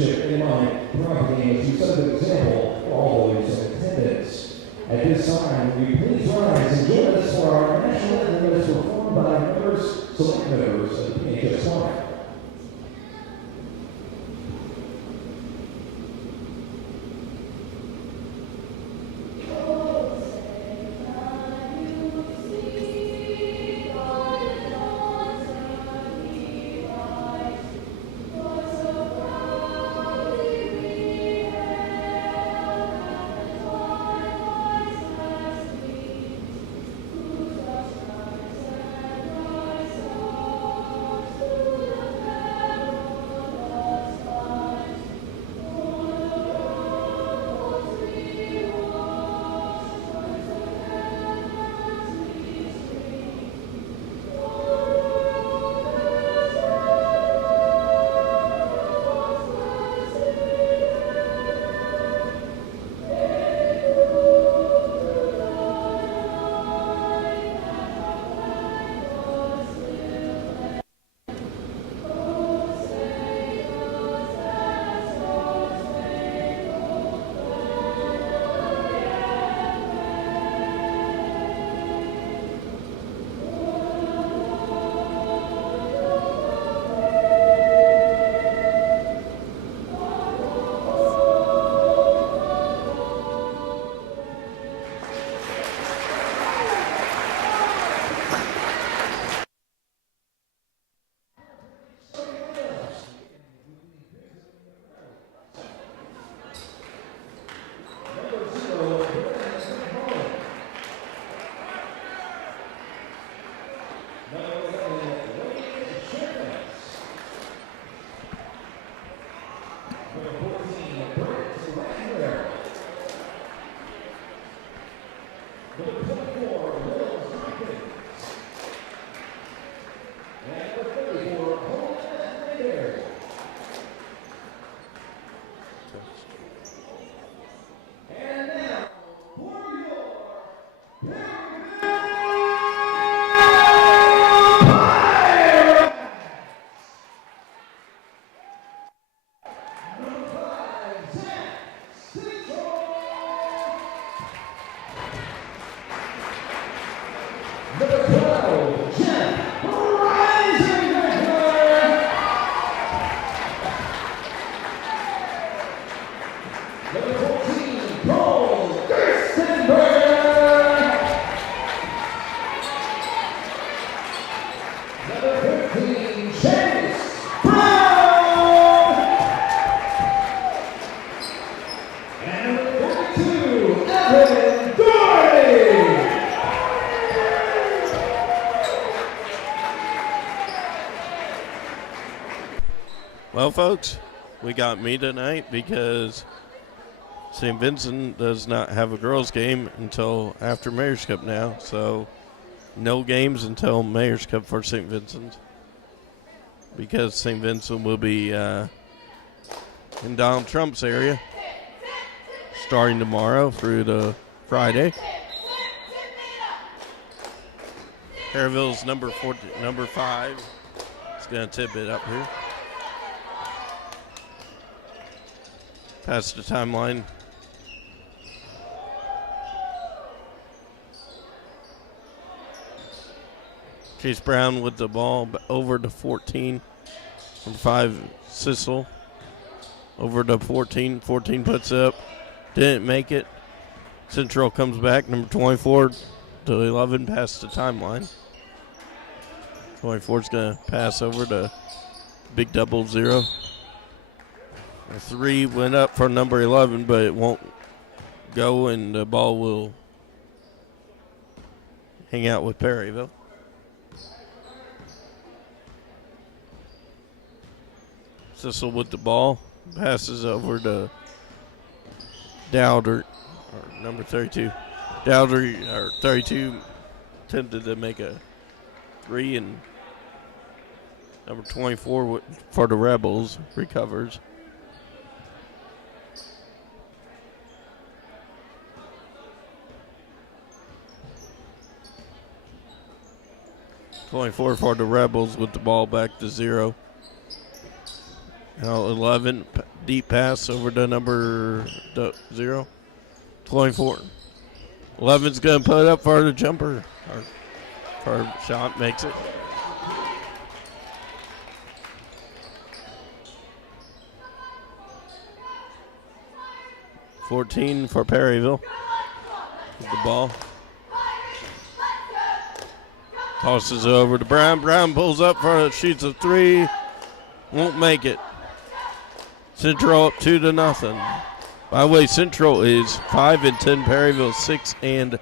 sportsmanship in mind throughout the game as you set an example for all those in attendance. At this time, will you please rise and join us for our national anthem as performed by select members of the PHS choir. Well, folks, we got me tonight because St. Vincent does not have a girls' game until after Mayor's Cup now, so no games until Mayor's Cup for St. Vincent because St. Vincent will be in Donald Trump's area starting tomorrow through to Friday. Harrellville's number 5 is going to tip it up here. Past the timeline. Chase Brown with the ball over to 14. Number 5, Sissel. Over to 14. 14 puts up. Didn't make it. Central comes back. Number 24 to 11 past the timeline. 24 is going to pass over to Big Double 0. A 3 went up for number 11, but it won't go, and the ball will hang out with Perryville. Sissel with the ball. Passes over to Dowder, or number 32. Dowder, or 32, attempted to make a 3, and number 24 for the Rebels recovers. .24 for the Rebels with the ball back to 0. Now 11, deep pass over to number 0, 24. 11's going to put up for the jumper. Or shot makes it. $14 for Perryville. With the ball. Tosses it over to Brown. Brown pulls up for it, shoots a 3. Won't make it. Central up 2-0. By the way, Central is 5-10. Perryville 6-7.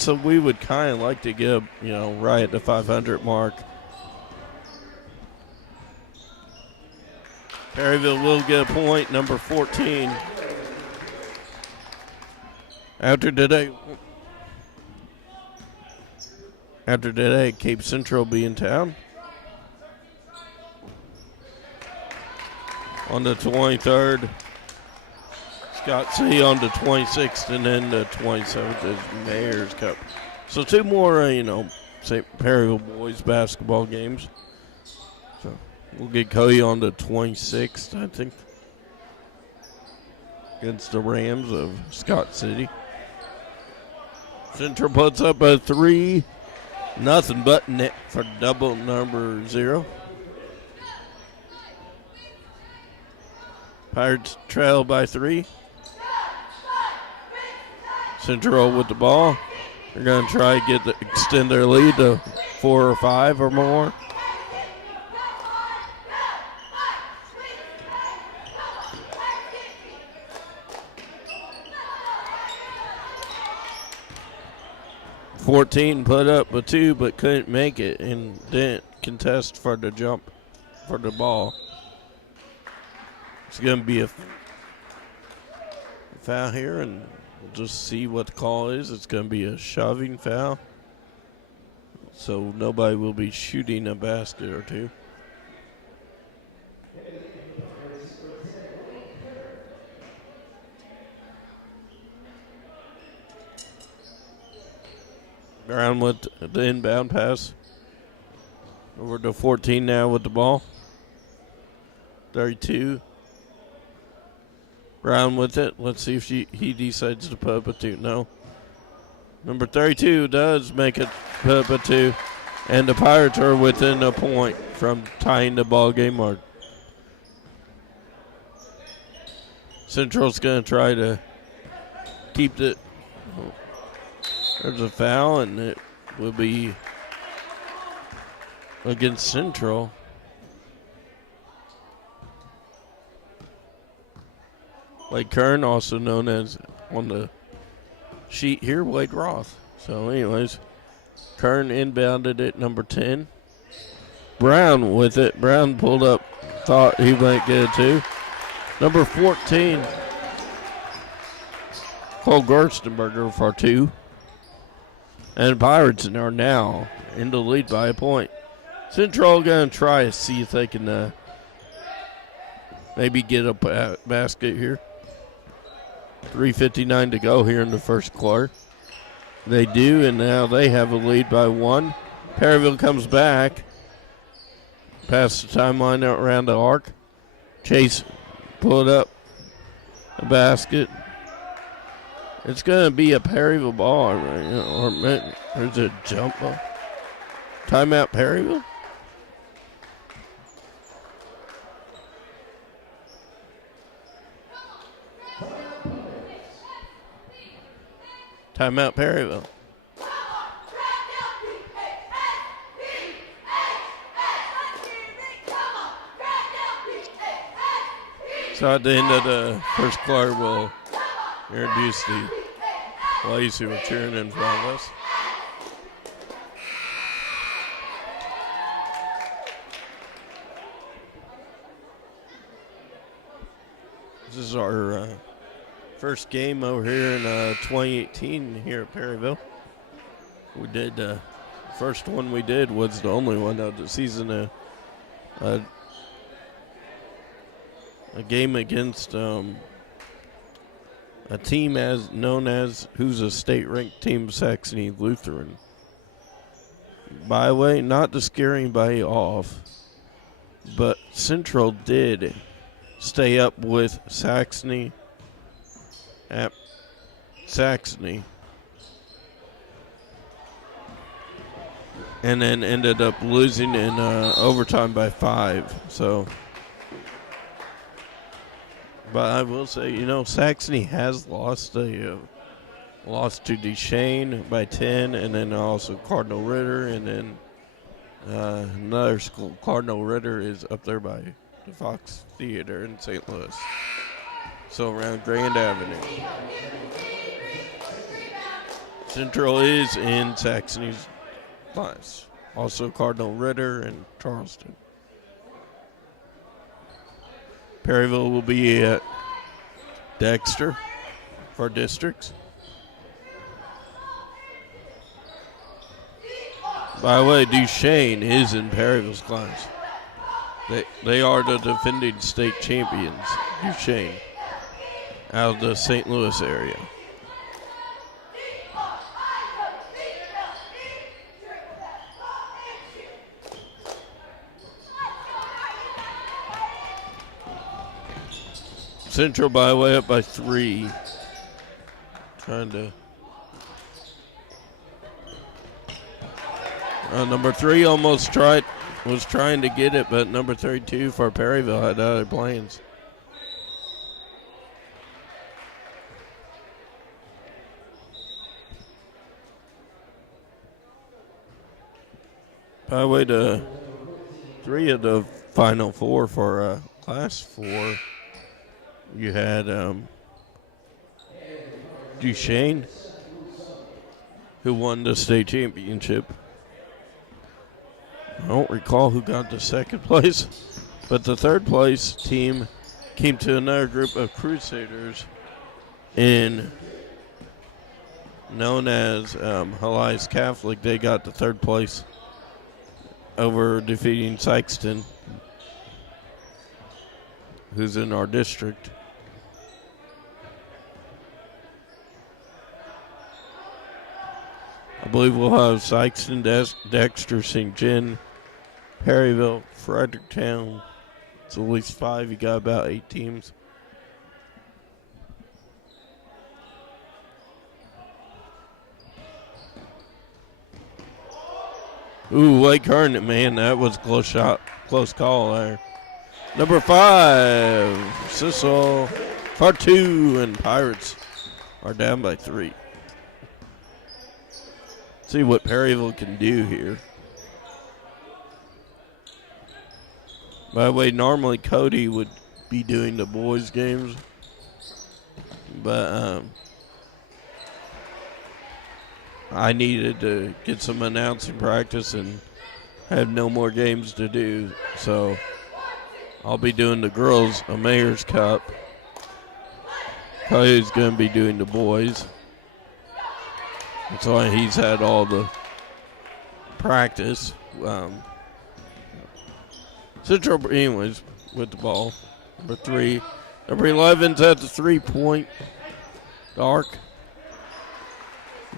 So we would kind of like to get, right at the 500 mark. Perryville will get a point, number 14. After today, Cape Central be in town. On the 23rd, Scott City on the 26th, and then the 27th is Mayor's Cup. So 2 more, St. Perryville boys basketball games. So we'll get Cody on the 26th, I think, against the Rams of Scott City. Central puts up a 3, nothing but net for double number 0. Pirates trail by 3. Central with the ball. They're going to try to extend their lead to 4 or 5 or more. $14 put up a 2, but couldn't make it and didn't contest for the jump for the ball. It's going to be a foul here, and we'll just see what the call is. It's going to be a shoving foul, so nobody will be shooting a basket or 2. Brown with the inbound pass. Over to 14 now with the ball. 32. Brown with it. Let's see if he decides to put up a 2. No. Number 32 does make it put up a 2. And the Pirates are within a point from tying the ball game mark. Central's going to try to keep it. There's a foul, and it will be against Central. Wade Kern, also known as on the sheet here, Wade Roth. So anyways, Kern inbounded it, number 10. Brown with it. Brown pulled up, thought he might get it too. Number 14, Cole Gerstenberger for 2. And Pirates are now in the lead by a point. Central going to try to see if they can maybe get a basket here. 3:59 to go here in the first quarter. They do, and now they have a lead by 1. Perryville comes back. Past the timeline out around the arc. Chase pulled up a basket. It's going to be a Perryville ball, or there's a jump ball. Timeout Perryville? Timeout Perryville. So at the end of the first quarter, we'll introduce the ladies who are cheering in front of us. This is our first game over here in 2018 here at Perryville. We did, first one we did was the only one of the season, a game against a team as known as who's a state-ranked team, Saxony Lutheran. By the way, not to scare anybody off, but Central did stay up with Saxony at Saxony, and then ended up losing in overtime by 5. So, but I will say, Saxony has lost. They lost to Duchesne by 10, and then also Cardinal Ritter, and then another school, Cardinal Ritter, is up there by the Fox Theater in St. Louis. So around Grand Avenue. Central is in Saxony's class. Also Cardinal Ritter and Charleston. Perryville will be at Dexter for districts. By the way, Duchesne is in Perryville's class. They are the defending state champions, Duchesne, out of the St. Louis area. Central, by the way, up by 3. Number 3 was trying to get it, but number 32 for Perryville had other plans. By the way, the 3 of the Final 4 for Class 4, you had Duchesne, who won the state championship. I don't recall who got the second place, but the third place team came to another group of Crusaders known as Helias Catholic. They got the third place over defeating Sykeston, who's in our district. I believe we'll have Sykeston, Dexter, St. John, Perryville, Fredericktown. It's at least 5. You got about 8 teams. Ooh, Lake Herndon, man, that was a close shot, close call there. Number 5, Sissel, part 2, and Pirates are down by 3. See what Perryville can do here. By the way, normally Cody would be doing the boys' games, but I needed to get some announcing practice and have no more games to do, so I'll be doing the girls a Mayor's Cup. Cody's going to be doing the boys. That's why he's had all the practice. Central, anyways, with the ball. Number 3. Number 11's at the 3-point arc.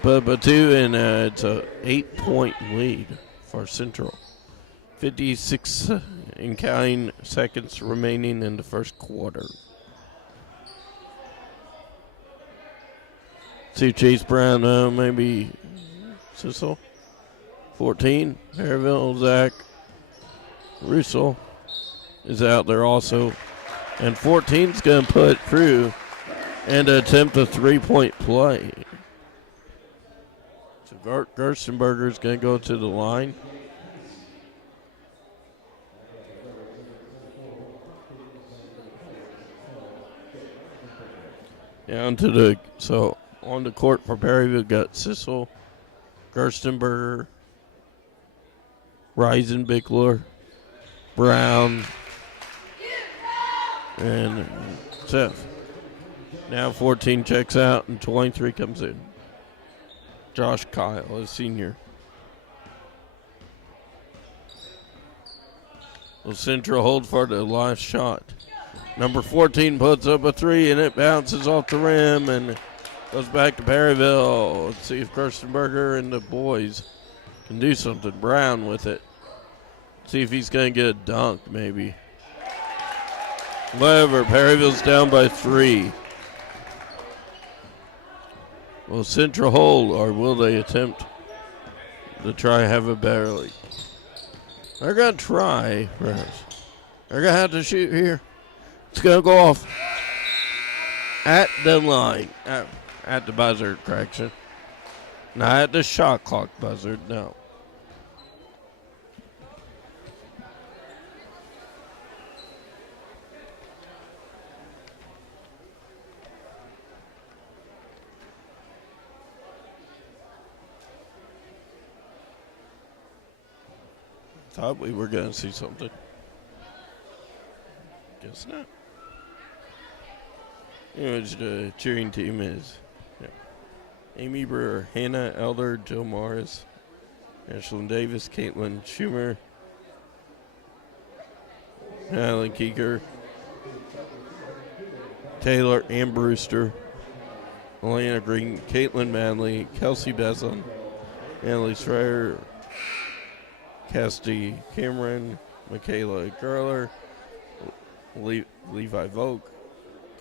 But 2, and it's a 8-point lead for Central. 56 and counting seconds remaining in the first quarter. See Chase Brown, maybe Sissel. 14, Perryville, Zach. Russell is out there also. And 14's going to put through and attempt a 3-point play. So Gerstenberger's going to go to the line. So on the court for Perryville, got Sissel, Gerstenberger, Reisenbichler, Brown, and Seth. Now 14 checks out and 23 comes in. Josh Kyle, a senior. Well, Central hold for the last shot. Number 14 puts up a 3, and it bounces off the rim and goes back to Perryville. Let's see if Gerstenberger and the boys can do something. Brown with it. See if he's going to get a dunk, maybe. Whatever, Perryville's down by 3. Will Central hold, or will they attempt to try and have a better lead? They're going to try, perhaps. They're going to have to shoot here. It's going to go off at the line. At the buzzer, correction. Not at the shot clock buzzer, no. Thought we were going to see something. Guess not. Which the cheering team is Amy Brewer, Hannah Elder, Jill Morris, Ashlyn Davis, Caitlin Schumer, Alan Keeker, Taylor Ann Brewster, Elena Green, Caitlin Manley, Kelsey Beslin, Annalie Schreier, Cassidy Cameron, Michaela Gerler, Levi Volk,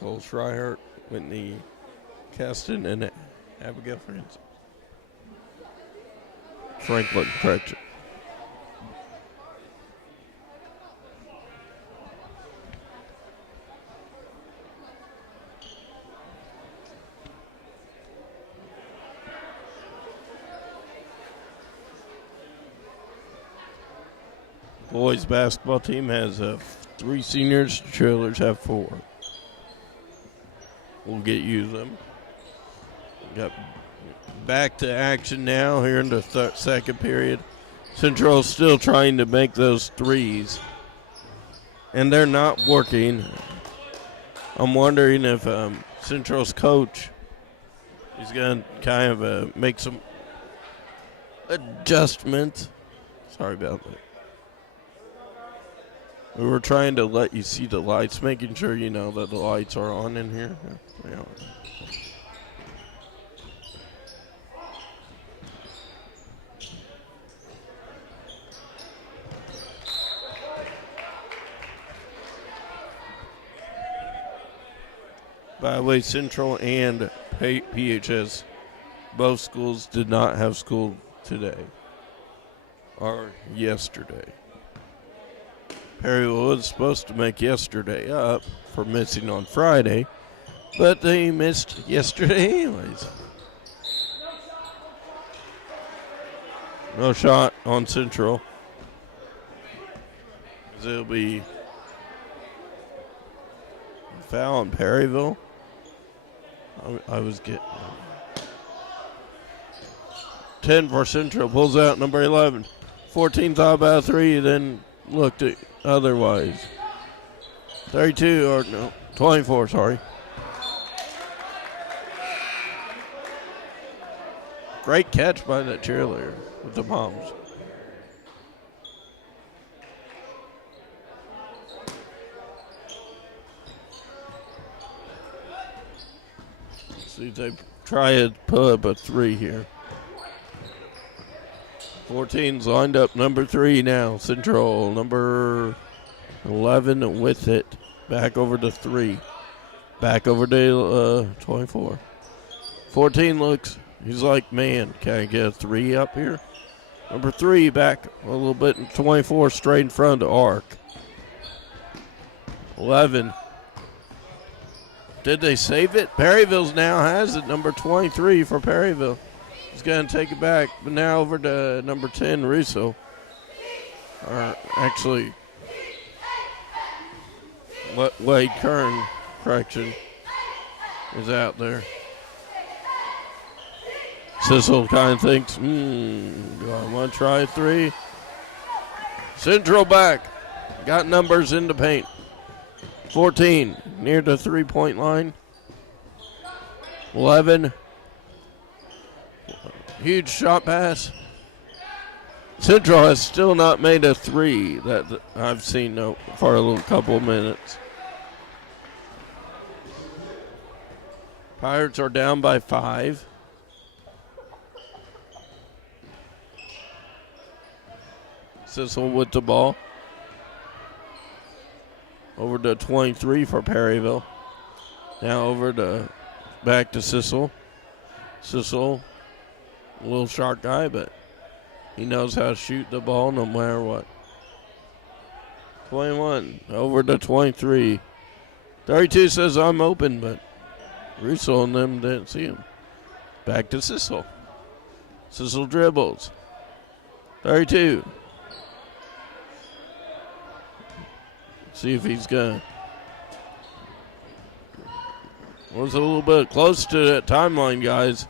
Cole Schreier, Whitney Caston, and Abigail Franklin, correction. Boys basketball team has 3 seniors, cheerleaders have 4. We'll get you them. Got back to action now here in the second period. Central still trying to make those threes, and they're not working. I'm wondering if Central's coach is going to kind of make some adjustments. Sorry about that. We were trying to let you see the lights, making sure you know that the lights are on in here. Yeah. By the way, Central and PHS, both schools did not have school today or yesterday. Perryville was supposed to make yesterday up for missing on Friday, but they missed yesterday anyways. No shot on Central. It'll be a foul on Perryville. I was getting 10 for Central. Pulls out number 11. 14 thought about 3, then looked at otherwise. 32, or no, 24, sorry. Great catch by that cheerleader with the palms. See if they try to put up a 3 here. 14's lined up number 3 now. Central number 11 with it. Back over to 3. Back over to 24. 14 looks, he's like, man, can I get a 3 up here? Number 3 back a little bit. 24 straight in front of the arc. 11. Did they save it? Perryville's now has it. Number 23 for Perryville. He's going to take it back. But now over to number 10, Russo. Or actually, Wade Kern, correction, is out there. Sissel kind of thinks, do I want to try a 3? Central back. Got numbers in the paint. 14 near the 3-point line. 11. Huge shot pass. Central has still not made a 3 that I've seen for a little couple of minutes. Pirates are down by 5. Sissel with the ball. Over to 23 for Perryville. Now back to Sissel. Sissel, a little sharp guy, but he knows how to shoot the ball no matter what. 21 over to 23. 32 says I'm open, but Russo and them didn't see him. Back to Sissel. Sissel dribbles. 32. See if he's going to. Was a little bit close to that timeline, guys.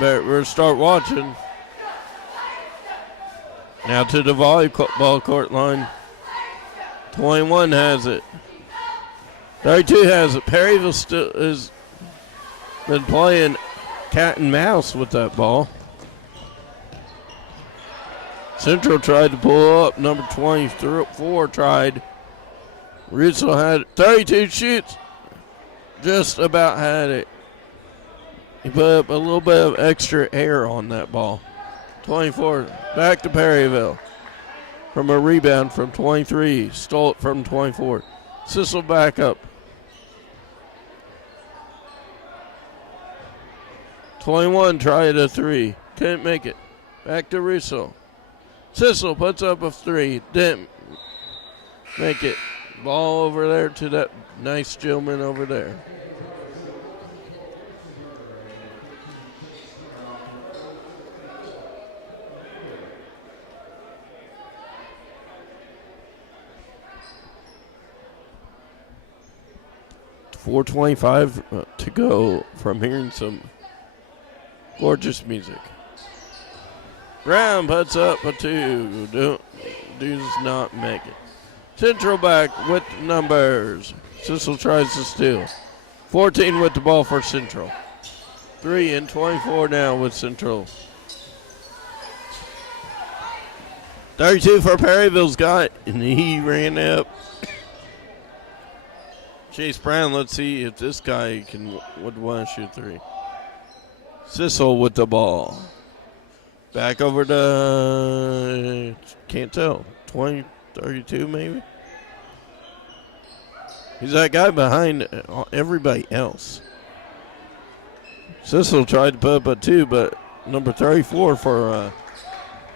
We'll start watching. Now to the volleyball court line. 21 has it. 32 has it. Perryville still has been playing cat and mouse with that ball. Central tried to pull up. Number 24 tried. Russell had it. 32 shoots. Just about had it. He put up a little bit of extra air on that ball. 24, back to Perryville. From a rebound from 23. Stole it from 24. Sissel back up. 21 tried a 3. Couldn't make it. Back to Russo. Sissel puts up a 3. Didn't make it. Ball over there to that nice gentleman over there. .425 to go from hearing some gorgeous music. Brown puts up a 2. Does not make it. Central back with numbers. Sissel tries to steal. 14 with the ball for Central. 3 and 24 now with Central. 32 for Perryville's got, and he ran up. Chase Brown, let's see if this guy would want to shoot 3. Sissel with the ball. Back over to, can't tell, 20, 32 maybe? He's that guy behind everybody else. Sissel tried to put up a 2, but number 34 for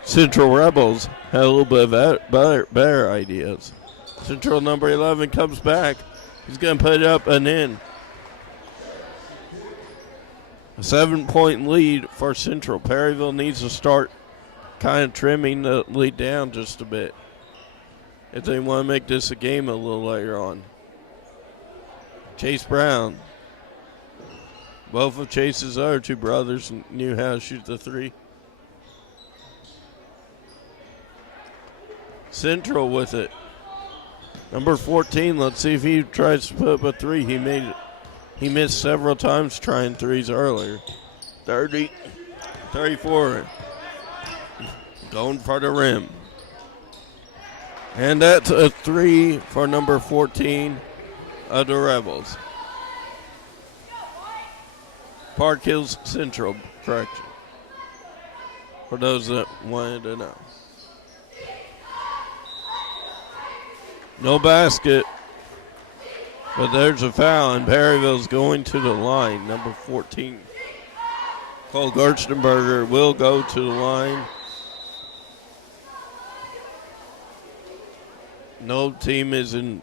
Central Rebels had a little bit of better ideas. Central number 11 comes back. He's going to put up and in. A 7-point lead for Central. Perryville needs to start kind of trimming the lead down just a bit if they want to make this a game a little later on. Chase Brown. Both of Chase's other 2 brothers knew how to shoot the 3. Central with it. Number 14, let's see if he tries to put up a 3. He made it. He missed several times trying 3s earlier. 30, 34, going for the rim. And that's a 3 for number 14 of the Rebels. Park Hills Central, correction. For those that wanted to know. No basket, but there's a foul, and Perryville's going to the line. Number 14, Cole Gerstenberger, will go to the line. No team is in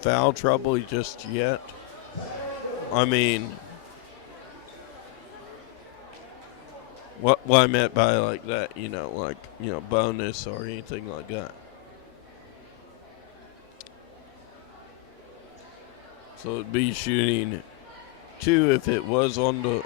foul trouble just yet. I mean, what I meant by like that, bonus or anything like that. So it'd be shooting 2 if it was on the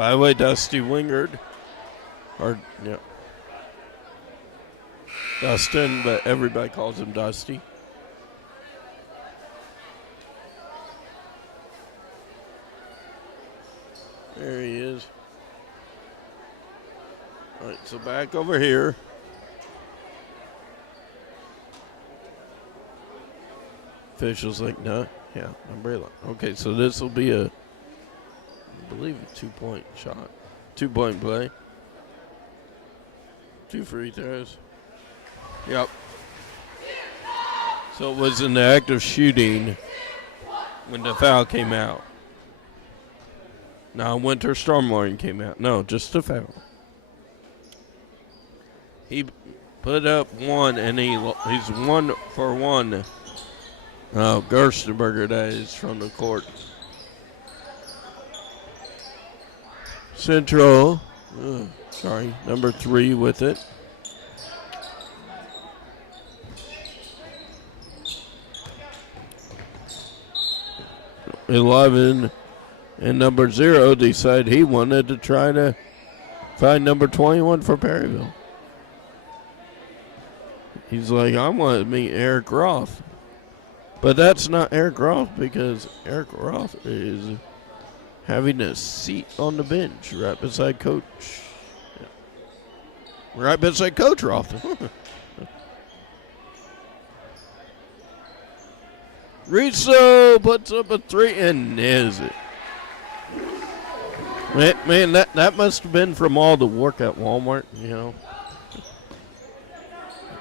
By the way, Dusty Wingard, Dustin, but everybody calls him Dusty. There he is. All right, so back over here. Officials like, no, yeah, umbrella. Okay, so this will be I believe, a 2-point shot. 2-point play. 2 free throws. Yep. So it was in the act of shooting when the foul came out. Now Winter Stormwarning came out. No, just a foul. He put up 1, and he's 1 for 1. Oh, Gerstenberger, that is, from the court. Central, number 3 with it. $11, and number 0 decided he wanted to try to find number 21 for Perryville. He's like, I want to meet Eric Roth. But that's not Eric Roth, because Eric Roth is having a seat on the bench right beside Coach. Yeah. Right beside Coach Roth. Rizzo puts up a 3 and nails it. Man, that must have been from all the work at Walmart,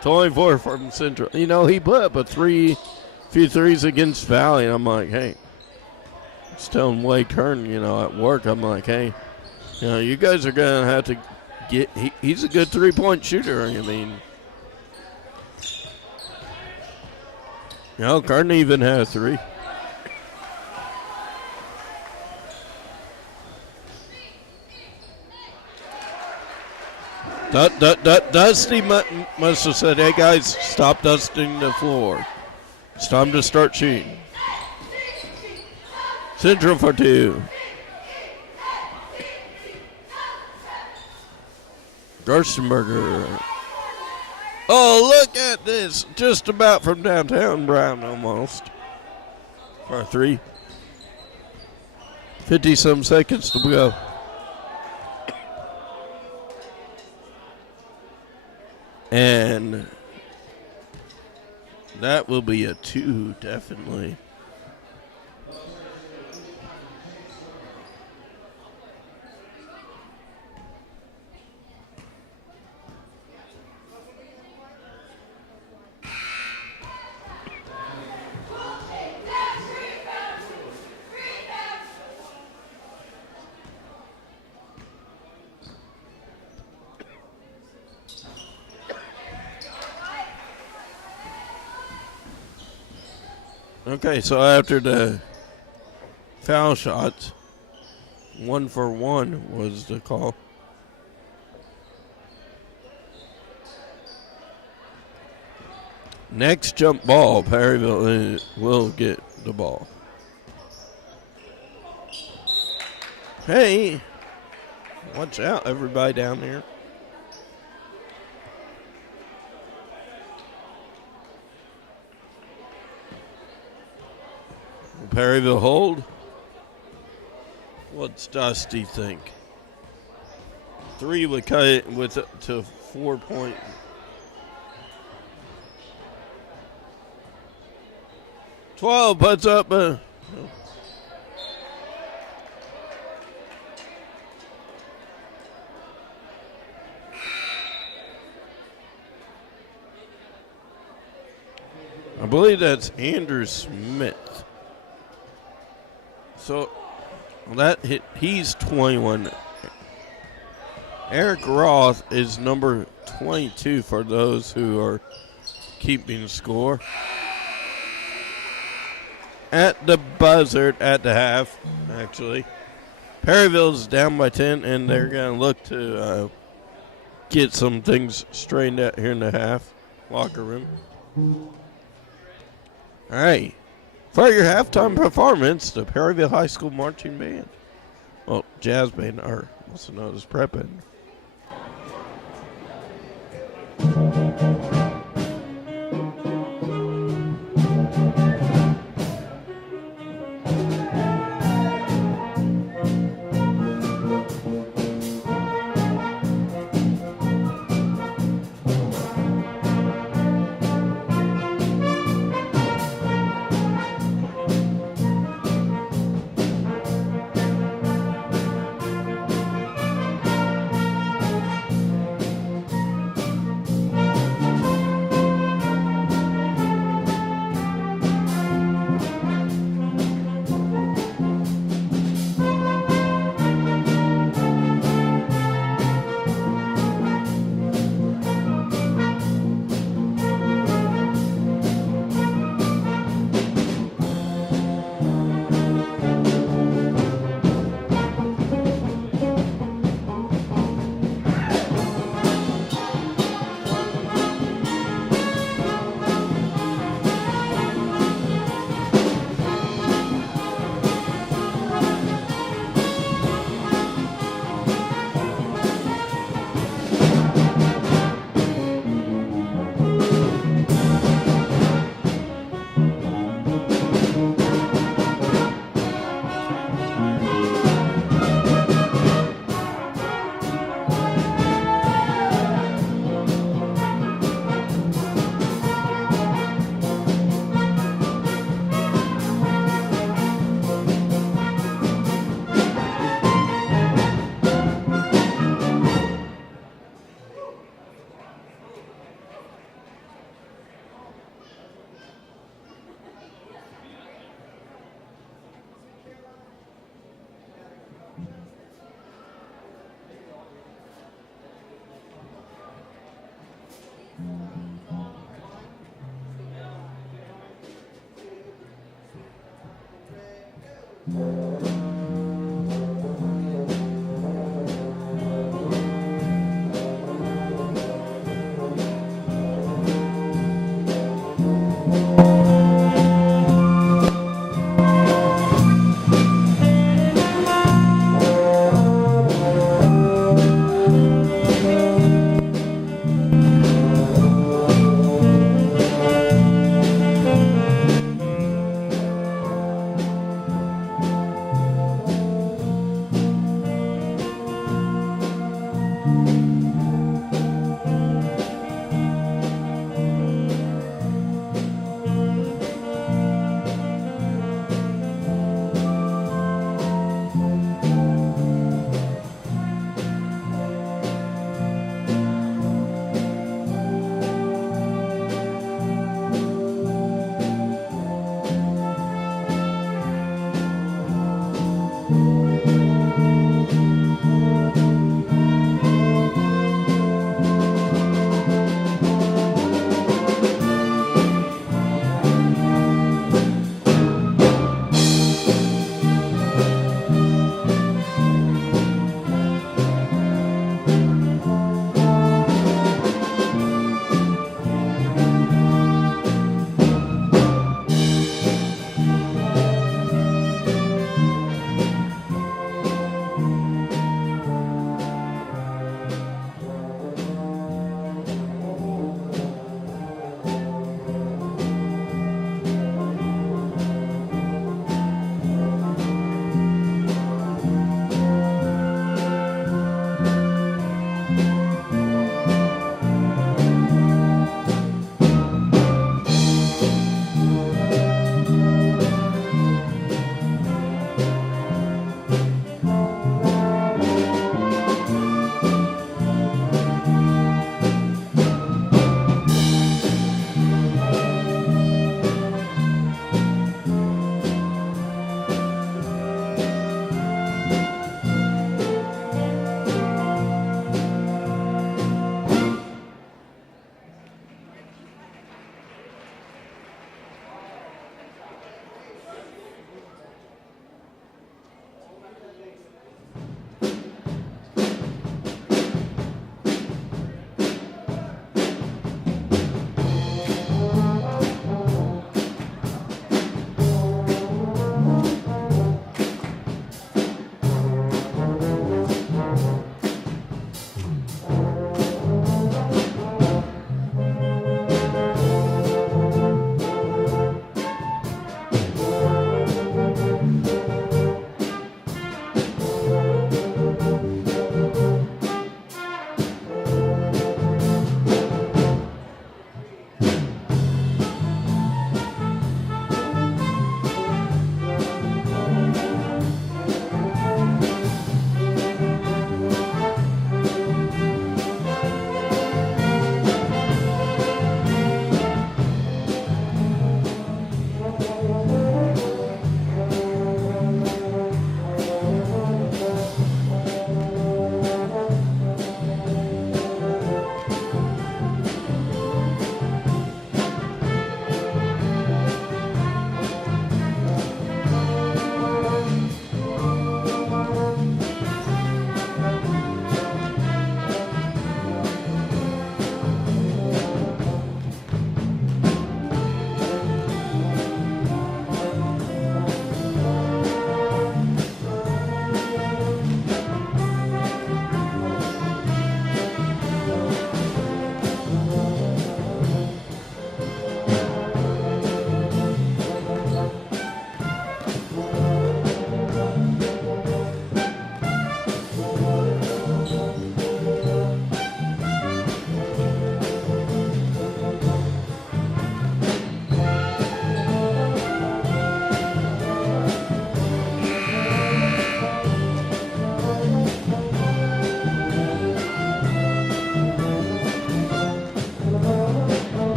24 from Central. He put up a few threes against Valley, and I'm like, hey. I was telling Wade Kern, at work, I'm like, hey, you guys are going to have to get, he's a good 3-point shooter. Kern even had a 3. Dusty must have said, hey, guys, stop dusting the floor. It's time to start shooting. Central for 2. Gerstenberger. Oh, look at this. Just about from downtown Brown almost. For a 3. 50-some seconds to go. And that will be a 2, definitely. Okay, so after the foul shots, 1 for 1 was the call. Next jump ball, Perryville will get the ball. Hey, watch out, everybody down there. Perryville hold. What's Dusty think? 3 would cut it to 4 point. $12 puts up a. I believe that's Andrew Smith. So that hit, he's 21. Eric Roth is number 22 for those who are keeping score. At the buzzer, at the half, actually. Perryville's down by 10, and they're going to look to get some things straightened out here in the half locker room. All right. For your halftime performance, the Perryville High School Marching Band. Well, jazz band, or also known as prep band.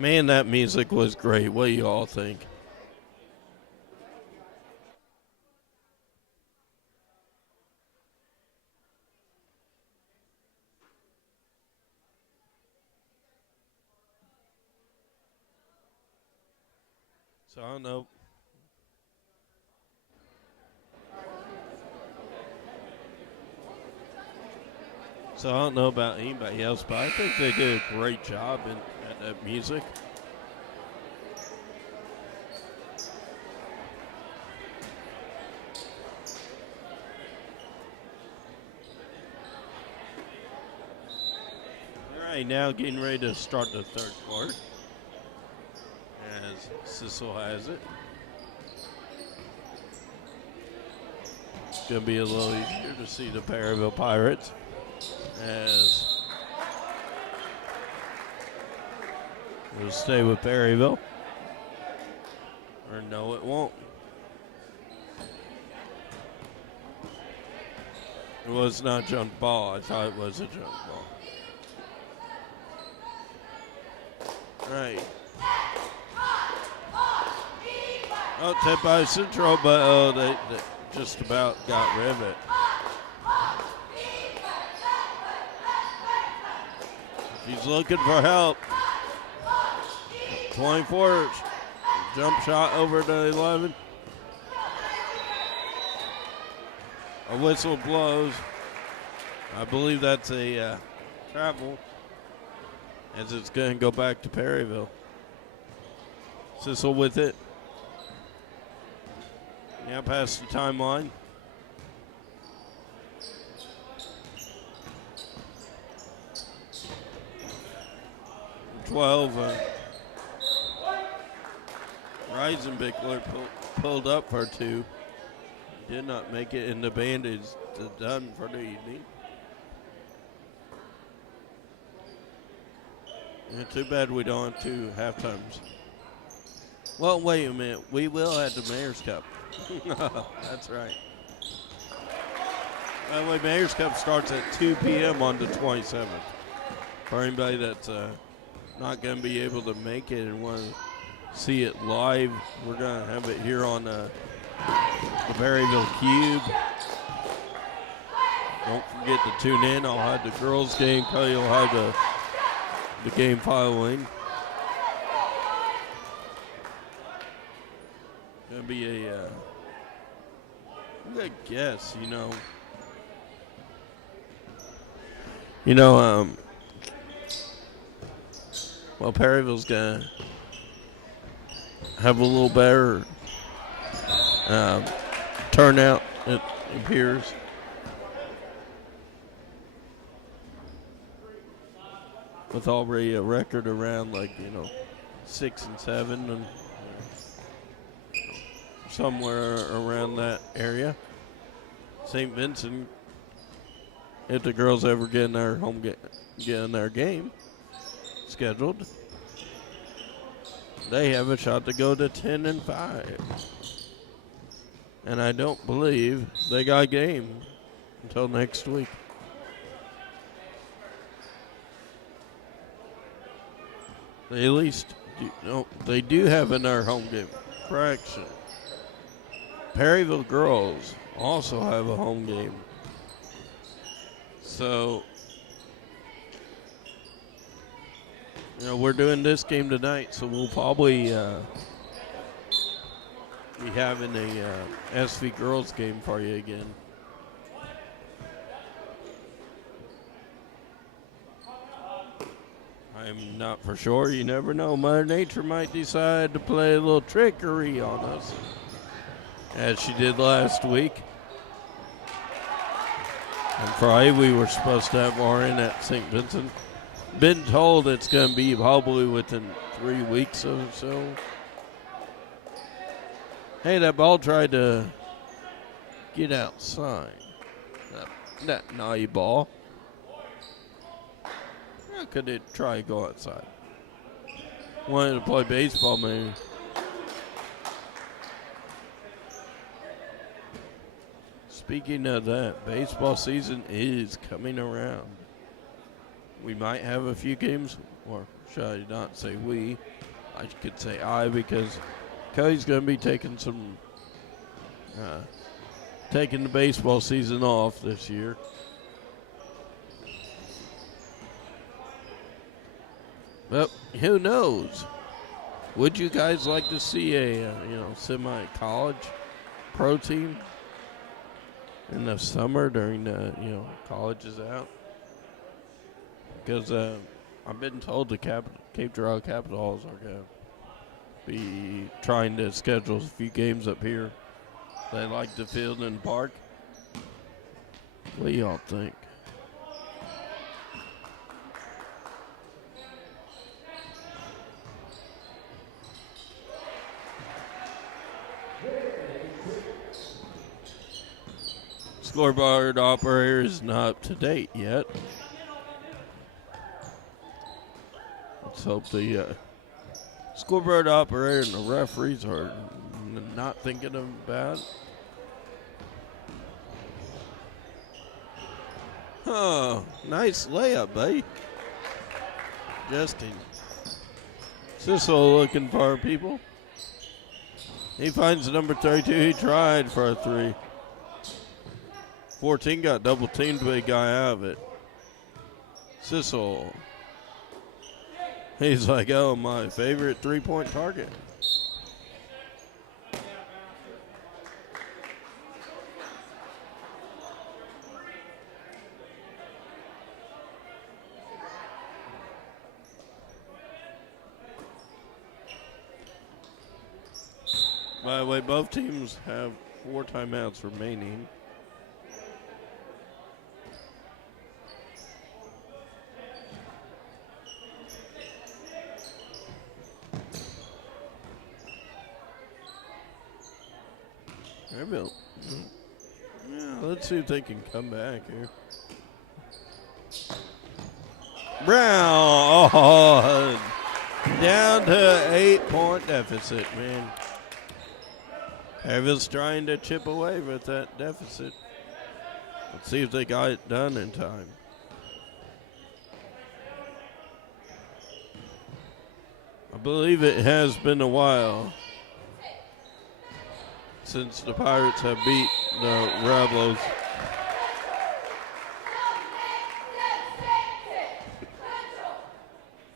Man, that music was great. What do you all think? So I don't know. So I don't know about anybody else, but I think they did a great job at that music. All right, now getting ready to start the third quarter as Sissel has it. It's going to be a little easier to see the Perryville Pirates as we'll stay with Perryville. Or no, it won't. It was not jump ball. I thought it was a jump ball. Right. Oh, tip by Central, but they just about got rid of it. He's looking for help. 24 jump shot over to 11. A whistle blows. I believe that's a travel as it's going to go back to Perryville. Sissel with it. Yeah, past the timeline. Reisenbichler pulled up for two. Did not make it, and the band is done for the evening. Yeah, too bad we don't have two halftimes. Well, wait a minute. We will at the Mayor's Cup. That's right. By the way, Mayor's Cup starts at 2 p.m. on the 27th. For anybody that's not going to be able to make it and want to see it live, we're going to have it here on the Berryville Cube. Don't forget to tune in. I'll have the girls' game. Probably will have the game following. Gonna be a good guess, well, Perryville's gonna have a little better turnout, it appears. With already a record around 6 and 7 and somewhere around that area. St. Vincent, if the girls ever get in their game scheduled, they have a shot to go to 10 and 5. And I don't believe they got a game until next week. They at least they do have another home game. Correction. Perryville girls also have a home game. So, we're doing this game tonight, so we'll probably be having a SV girls game for you again. I'm not for sure. You never know. Mother Nature might decide to play a little trickery on us, as she did last week. And Friday we were supposed to have Lauren at St. Vincent. Been told it's going to be probably within 3 weeks or so. Hey, that ball tried to get outside. That naughty ball. How could it try to go outside? Wanted to play baseball, maybe. Speaking of that, baseball season is coming around. We might have a few games. or should I not say we? I could say I, because Cody's going to be taking taking the baseball season off this year. Well, who knows? Would you guys like to see a semi-college pro team in the summer during the college is out? Because I've been told the Cape Girardeau Capitals are going to be trying to schedule a few games up here. They like the field in the park. What do y'all think? Scoreboard operator is not up to date yet. Let's hope the scoreboard operator and the referees are not thinking about it. Oh, nice layup, buddy. Justin Sissel looking for people. He finds the number 32. He tried for a three. 14 got double teamed, but he got out of it. Sissel. He's like, oh, my favorite three-point target. By the way, both teams have 4 timeouts remaining. Yeah, let's see if they can come back here. Brown, down to 8-point deficit, man. Perryville's trying to chip away with that deficit. Let's see if they got it done in time. I believe it has been a while since the Pirates have beat the Rebels.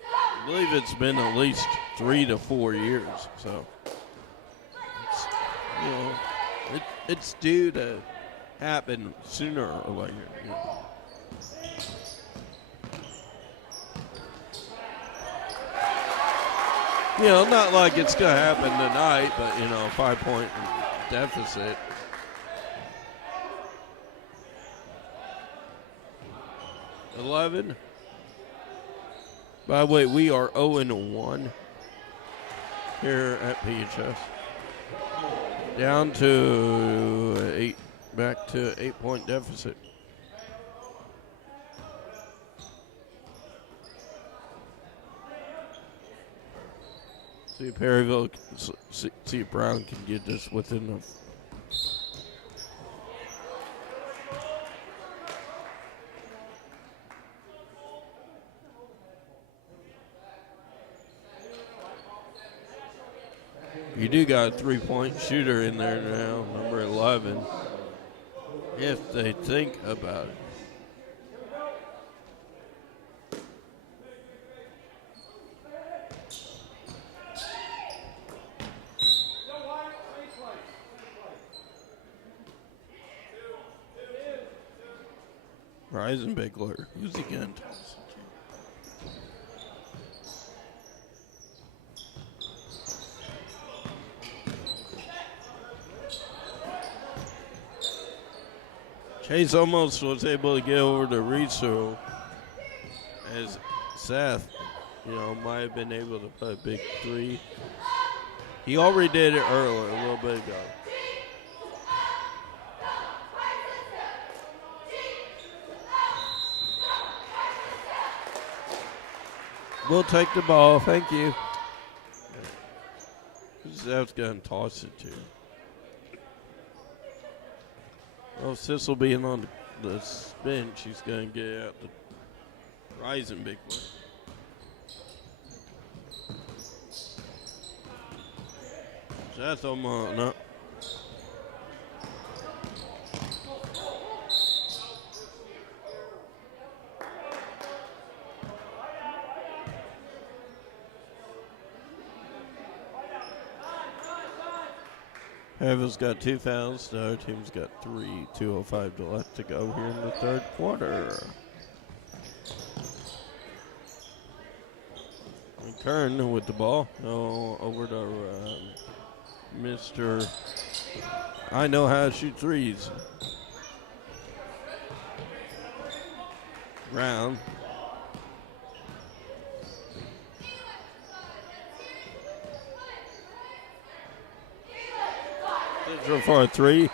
I believe it's been at least 3 to 4 years, so it's due to happen sooner or later. Not like it's going to happen tonight, but 5-point deficit. $11. By the way, we are 0-1 here at PHS. Down to 8, back to 8-point deficit. See if Perryville, see if Brown can get this within the. You do got a 3-point shooter in there now, number 11, if they think about it. Reisenbichler, who's he going to toss it to? Chase almost was able to get over to Rizzo as Seth, might have been able to put a big 3. He already did it earlier, a little bit ago. We'll take the ball. Thank you. Seth's going to toss it to. Well, Sissel being on the bench, he's going to get out the Rising big one. Zethelman up. Havel's got 2 fouls. The other team's got 3. 2:05 left to go here in the third quarter. And Kern with the ball. No, over to Mr. I know how to shoot threes. Brown. For a 3.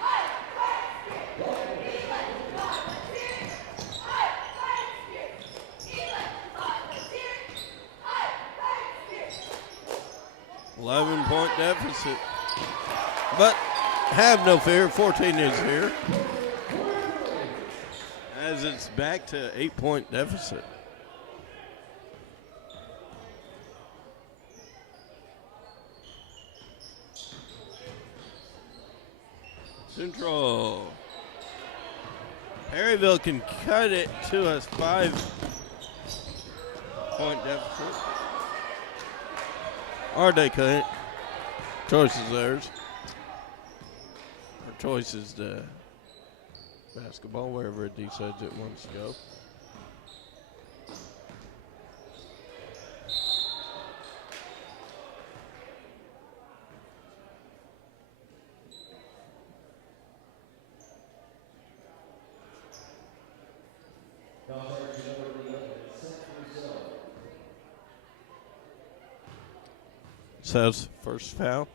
.11 deficit. But have no fear, 14 is here. As it's back to 8-point deficit. Central. Perryville can cut it to a 5-point deficit. Or they couldn't. Choice is theirs. Or choice is the basketball, wherever it decides it wants to go. Says first foul.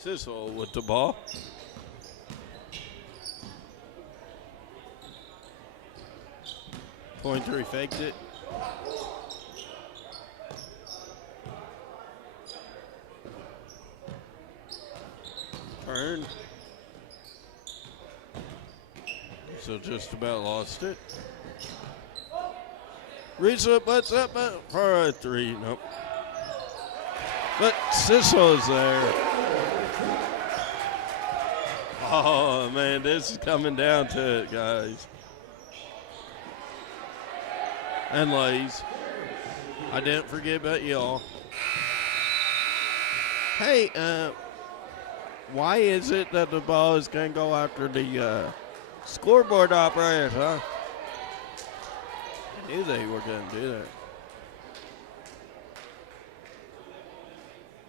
Sissel with the ball. .3 faked it. Turn. So just about lost it. Reach up, what's up for a 3? Nope. But Sissel is there. Oh, man, this is coming down to it, guys. And ladies, I didn't forget about y'all. Hey, why is it that the ball is going to go after the scoreboard operators, huh? I knew they were going to do that.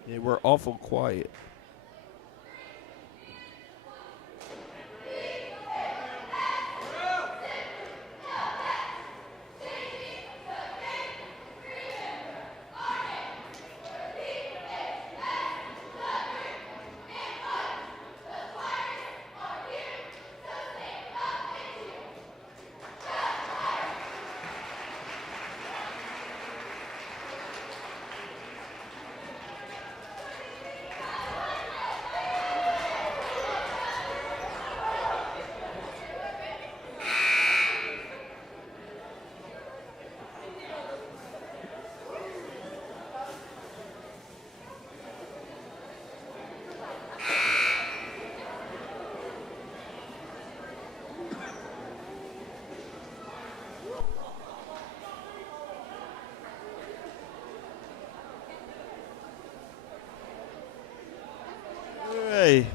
They were awful quiet. Hey.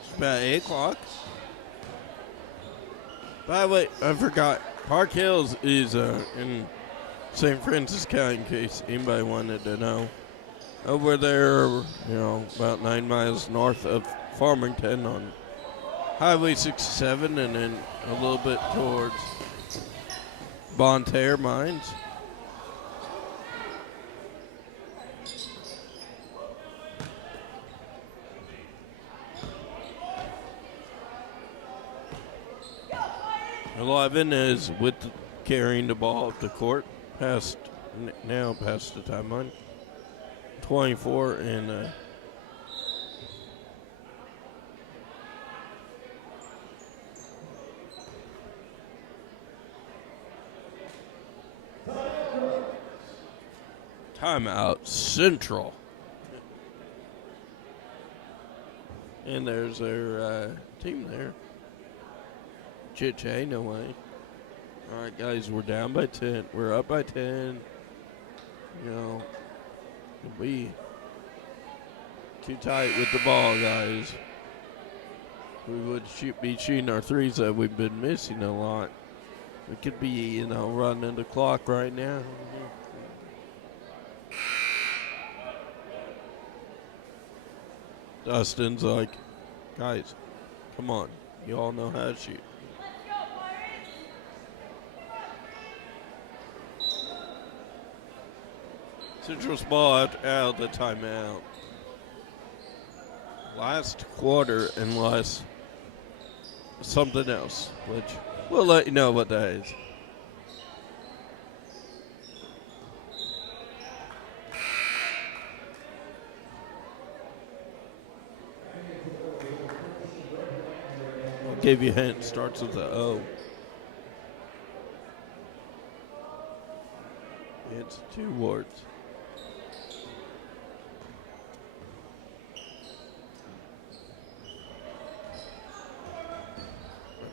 It's about 8 o'clock. By the way, I forgot. Park Hills is in St. Francis County, in case anybody wanted to know. Over there, about 9 miles north of Farmington on Highway 67, and then a little bit towards Bonne Terre Mines. 11 is with carrying the ball up the court, past the timeline. 24 and timeout Central. And there's their team there. Chit-chat, no way. All right, guys, we're down by 10. We're up by 10. You know, we too tight with the ball, guys. We would be shooting our threes that we've been missing a lot. We could be, you know, running the clock right now. Dustin's like, guys, come on. You all know how to shoot. Central's ball out of the timeout. Last quarter, unless something else, which we'll let you know what that is. I'll give you a hint. Starts with the O. It's 2 words.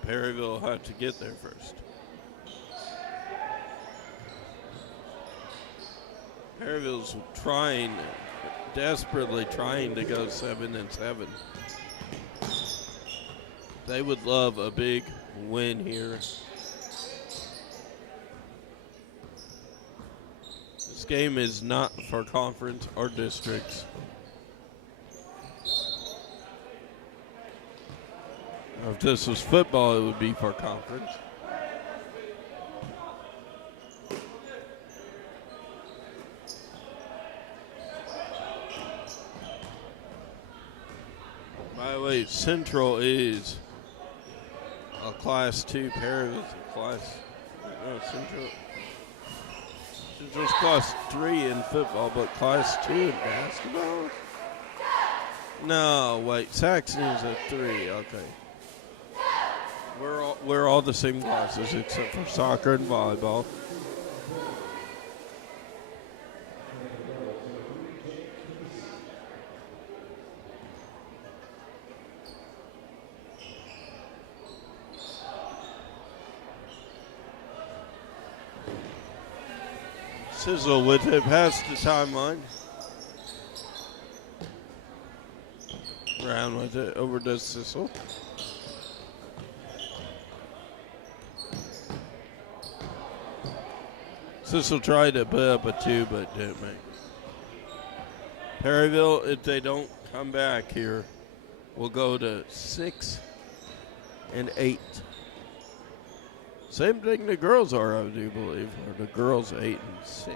Perryville will have to get there first. Perryville's desperately trying to go 7-7. They would love a big win here. This game is not for conference or districts. If this was football, it would be for conference. By the way, Central is a Class 2. Perryville's a Class. No, Central's Class 3 in football, but Class 2 in basketball? No, wait. Saxon is a 3. Okay. We're all the same classes except for soccer and volleyball. Sizzle with it past the timeline. Brown with it over to Sizzle. Sizzle tried to put up a 2, but didn't make it. Perryville, if they don't come back here, will go to 6 and 8. Same thing the girls are, I do believe. Or the girls 8 and 6.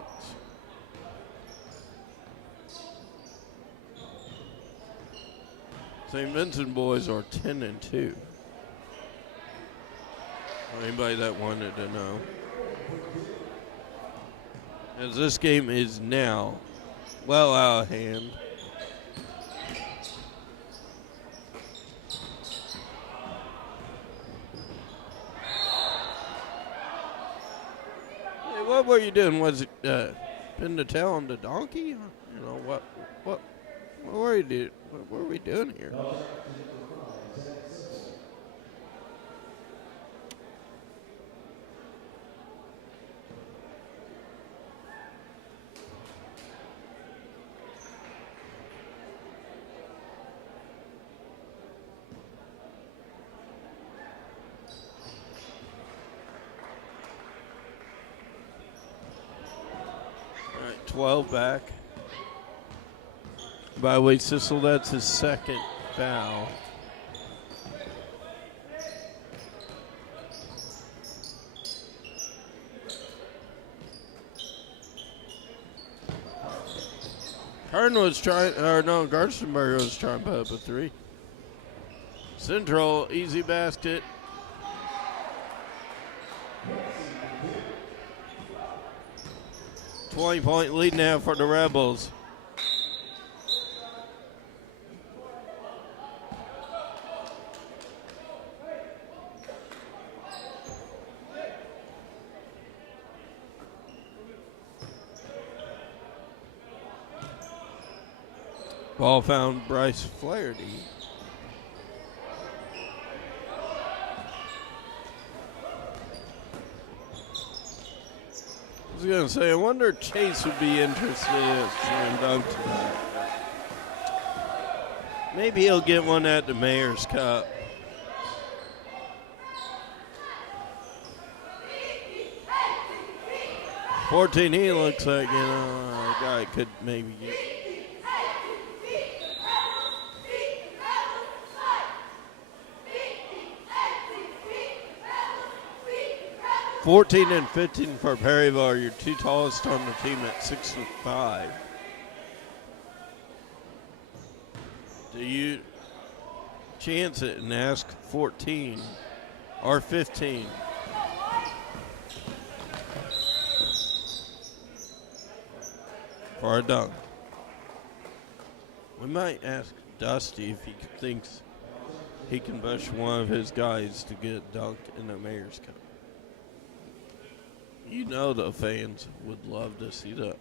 St. Vincent boys are 10 and 2. For anybody that wanted to know. As this game is now well out of hand. Hey, what were you doing? Was it pin the tail on the donkey? You know what were you doing? What were we doing here? All right, 12 back. By the way, Sissel, that's his second foul. Garstenberger was trying to put up a 3. Central, easy basket. 20-point lead now for the Rebels. Ball found Bryce Flaherty. I was going to say, I wonder if Chase would be interested in slam dunk tonight. Maybe he'll get one at the Mayor's Cup. $14, he looks like, a guy could maybe get. 14 and 15 for Perryville, your two tallest on the team at 6'5". Do you chance it and ask 14 or 15? For a dunk. We might ask Dusty if he thinks he can push one of his guys to get dunked in the Mayor's Cup. You know the fans would love to see that.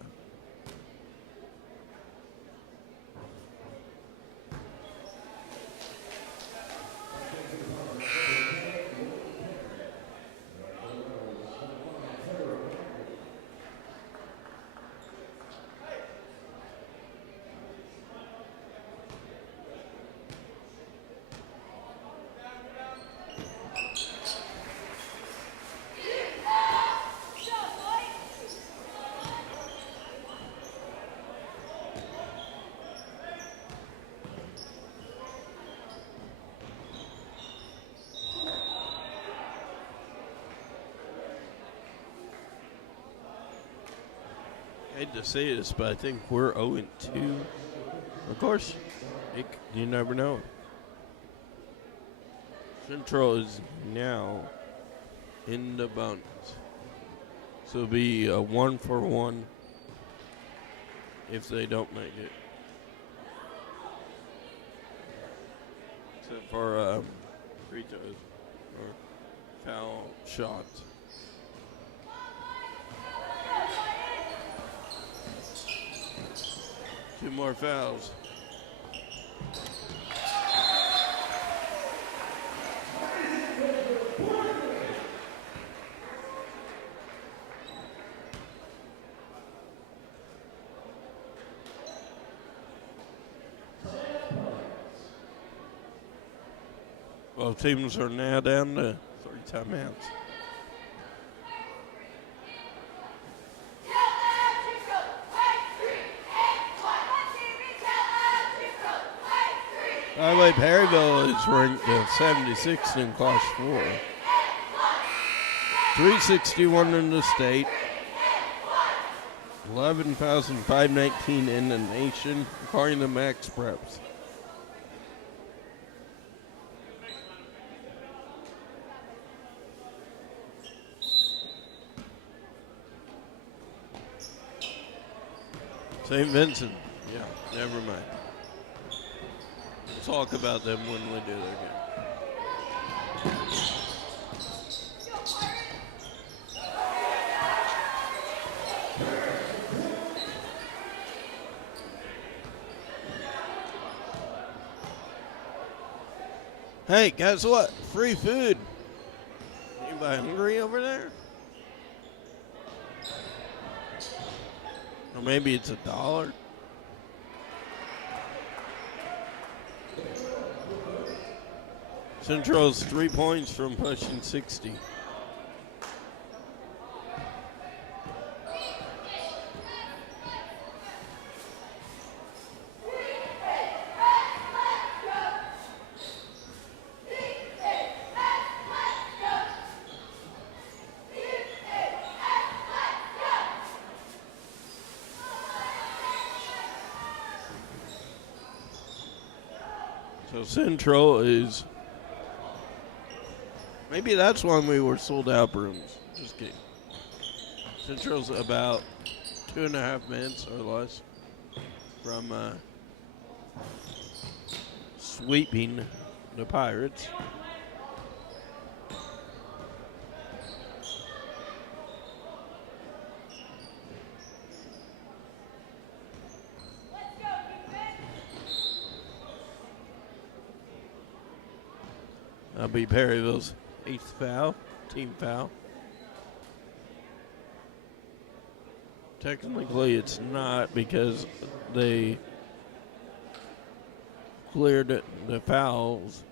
I hate to say this, but I think we're 0-2. Of course, you never know. Central is now in the bonus. So it'll be a 1-for-1 if they don't make it. Except for free throws or foul shots. Two more fouls. Both teams are now down to 3 timeouts. By the way, Perryville is ranked 76th in Class 4. 361 in the state. 11,519 in the nation, according to Max Preps. St. Vincent, yeah, never mind. We'll talk about them when we do their game. Hey, guess what? Free food. Anybody hungry over there? Or maybe it's $1. Central's 3 points from pushing 60. So Central is, maybe that's when we were sold out rooms. Just kidding. Central's about 2.5 minutes or less from sweeping the Pirates. That'll be Perryville's 8th foul, team foul. Technically, it's not because they cleared the fouls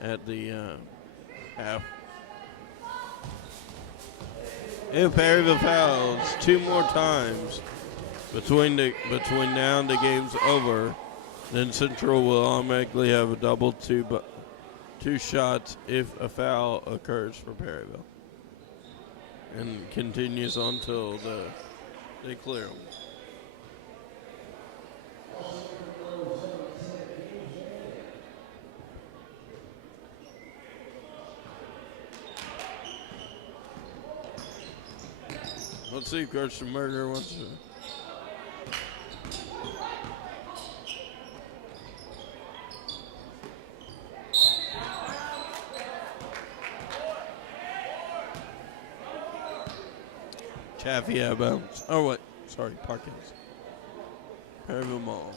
at the half. If Perryville fouls 2 more times between now and the game's over, then Central will automatically have a double two shots if a foul occurs for Perryville, and continues until they clear them. Let's see if Christian Murder wants to. Chaffee out of bounds. Oh, what? Sorry, Parkins. Perryville Mall.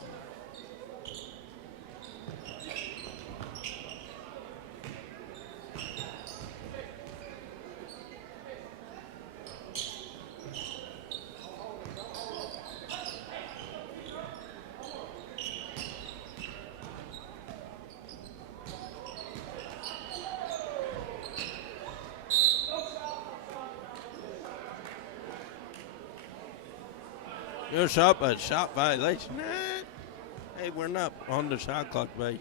No shot, but shot violation. Hey, we're not on the shot clock, babe.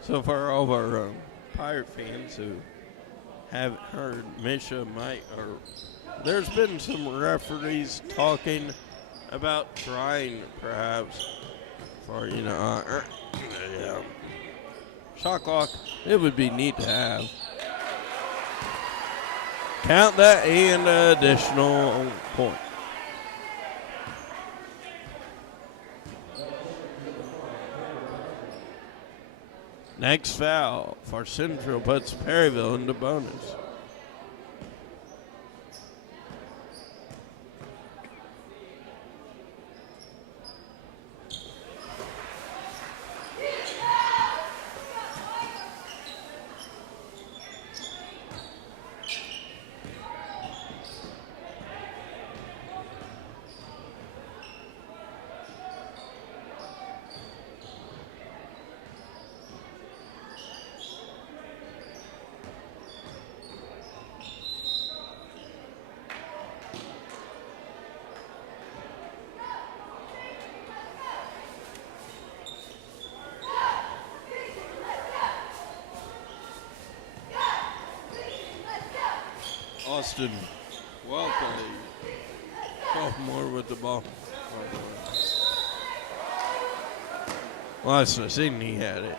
So for all of our Pirate fans who haven't heard, Misha might, or there's been some referees talking about trying, perhaps, for shot clock. It would be neat to have. Count that and additional point. Next foul for Central puts Perryville into bonus. Austin, well played. Sophomore with the ball. Last I seen, he had it.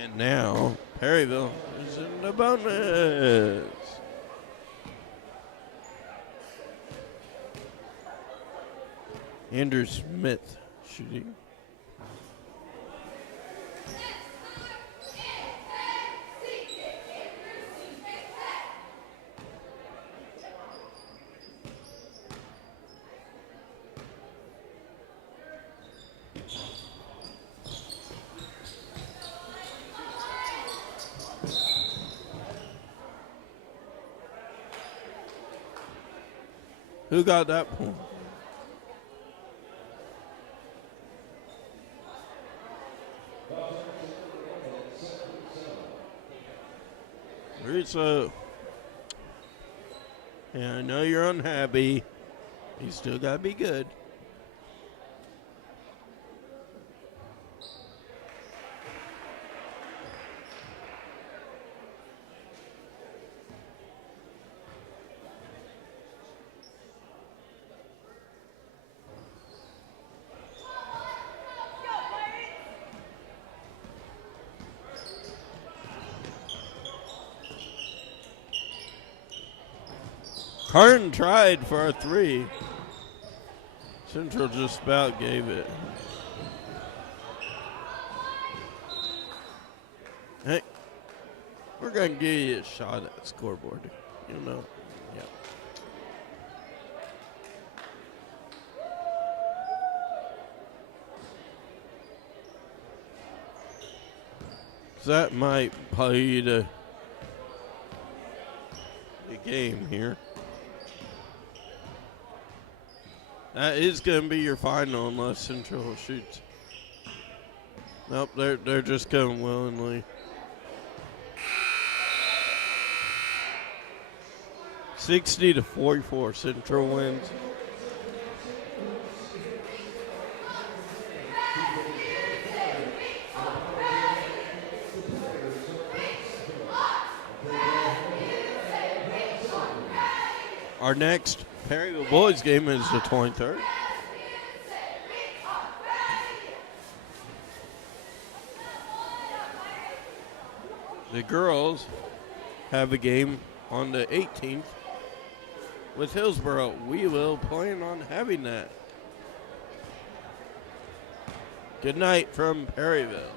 And now Perryville is in the bonus. Andrew Smith shooting. Who got that point? Rizzo. Yeah, I know you're unhappy. You still got to be good. Harden tried for a three. Central just about gave it. Hey, we're going to give you a shot at the scoreboard. You know? Yeah. So that might play the game here. That is going to be your final unless Central shoots. Nope, they're just going willingly. 60-44, Central wins. Our next Perryville boys game is the 23rd. The girls have a game on the 18th with Hillsboro. We will plan on having that. Good night from Perryville.